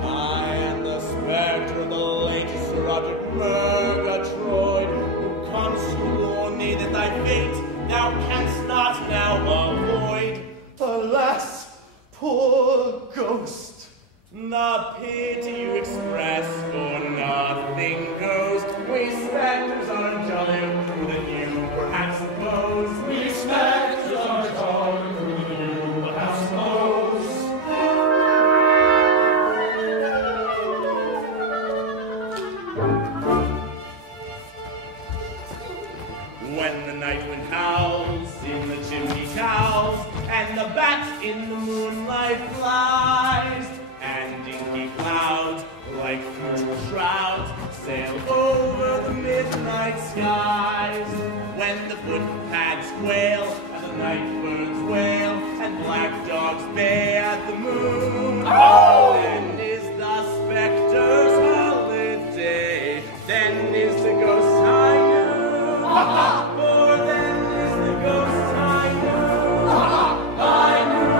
I am the spectre of the late Sir Ruthven Murgatroyd, who comes to warn thee that thy fate thou canst not now avoid. Alas, poor ghost! The pity you express for nothing goes. We spectres are jollier than you perhaps suppose. We spectres are jollier than you perhaps suppose. When the night wind howls in the chimney cowls, and the bat in the moonlight flies, and inky clouds like funeral shrouds sail over the midnight skies. When the footpads quail and the night birds wail and black dogs bay at the moon, then is the spectre's holiday. Then is the ghost high noon. For then is the ghost high noon. High noon.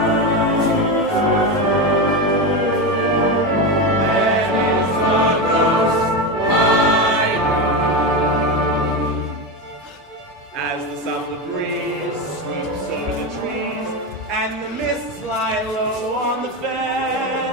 Then is the ghost high noon. As the southward breeze sweeps over the trees and the mists lie low on the fen,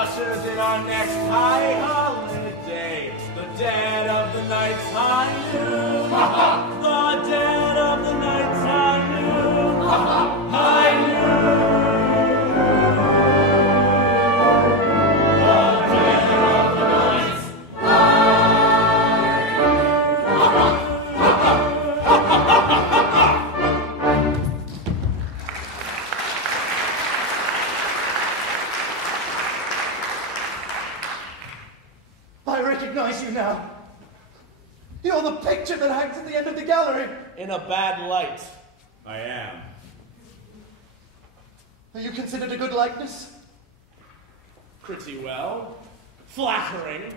ushered in our next high holiday. The dead of the night's high noon. The dead of the night's high noon. High noon. I recognize you now. You're the picture that hangs at the end of the gallery. In a bad light, I am. Are you considered a good likeness? Pretty well. Flattering.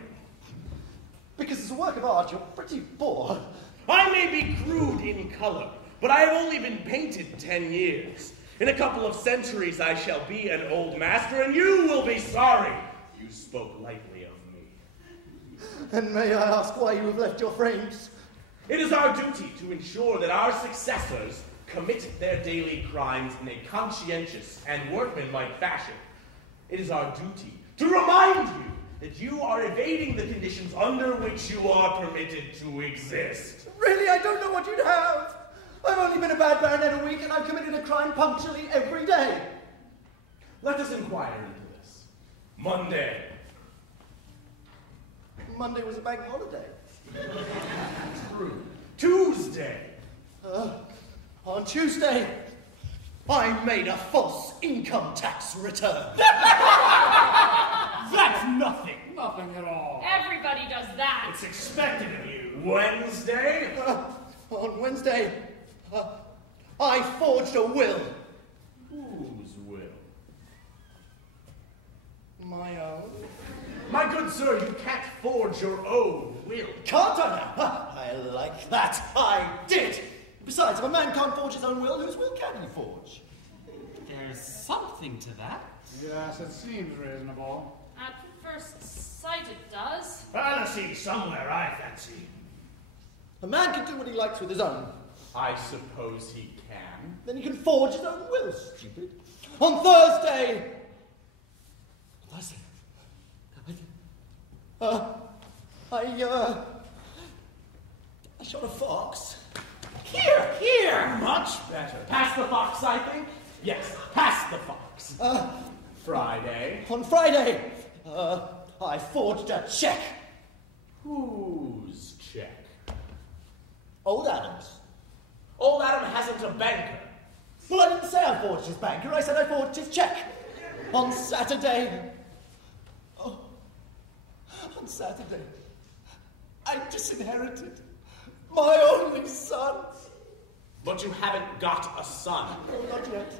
Because as a work of art, you're pretty poor. I may be crude in color, but I have only been painted 10 years. In a couple of centuries, I shall be an old master, and you will be sorry you spoke lightly of me. And may I ask why you have left your frames? It is our duty to ensure that our successors commit their daily crimes in a conscientious and workmanlike fashion. It is our duty to remind you that you are evading the conditions under which you are permitted to exist. Really, I don't know what you'd have. I've only been a bad baronet a week, and I've committed a crime punctually every day. Let us inquire into this. Monday. Monday was a bank holiday. True. Tuesday. On Tuesday, I made a false income tax return. That's nothing. Nothing at all. Everybody does that. It's expected of you. Wednesday. On Wednesday, I forged a will. Whose will? My own. My good sir, you can't forge your own will. Can't I now? I like that. I did. Besides, if a man can't forge his own will, whose will can he forge? There's something to that. Yes, it seems reasonable. At first sight it does. Fallacy somewhere, I fancy. A man can do what he likes with his own. I suppose he can. Then he can forge his own will, stupid. On Thursday, I shot a fox. Here! Much better. Pass the fox, I think? Yes, pass the fox. Friday. On Friday, I forged a check. Whose check? Old Adam's. Old Adam hasn't a banker. Well, I didn't say I forged his banker. I said I forged his check. On Saturday, I disinherited my only son. But you haven't got a son. No, not yet.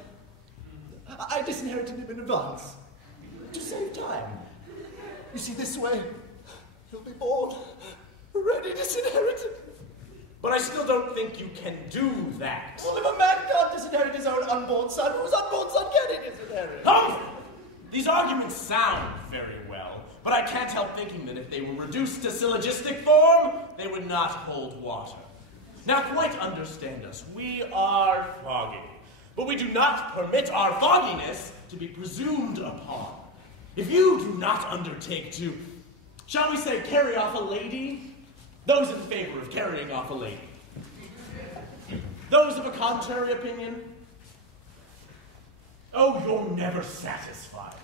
I disinherited him in advance. To save time. You see, this way, he'll be born, ready disinherited. But I still don't think you can do that. Well, if a man can't disinherit his own unborn son, whose unborn son can he disinherit? Oh! These arguments sound very well, but I can't help thinking that if they were reduced to syllogistic form, they would not hold water. Now, quite understand us. We are foggy, but we do not permit our fogginess to be presumed upon. If you do not undertake to, shall we say, carry off a lady, those in favor of carrying off a lady. Those of a contrary opinion, oh, you're never satisfied.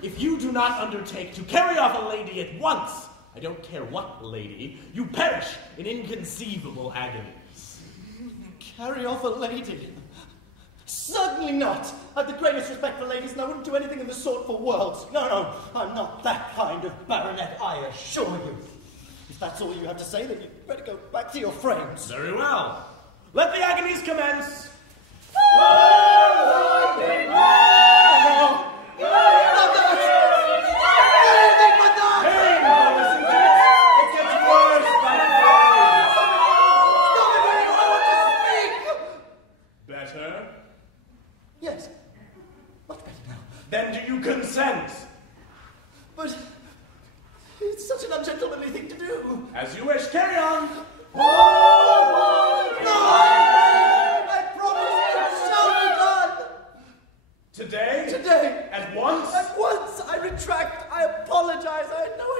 If you do not undertake to carry off a lady at once, I don't care what lady, you perish in inconceivable agonies. Carry off a lady? Certainly not. I have the greatest respect for ladies, and I wouldn't do anything of the sort for worlds. No, I'm not that kind of baronet, I assure you. If that's all you have to say, then you'd better go back to your frames. Very well. Let the agonies commence. Yes, much better now. Then do you consent? But it's such an ungentlemanly thing to do. As you wish, carry on. No! I promise it shall be done. Today? Today. At once? At once. I retract apologize. I had no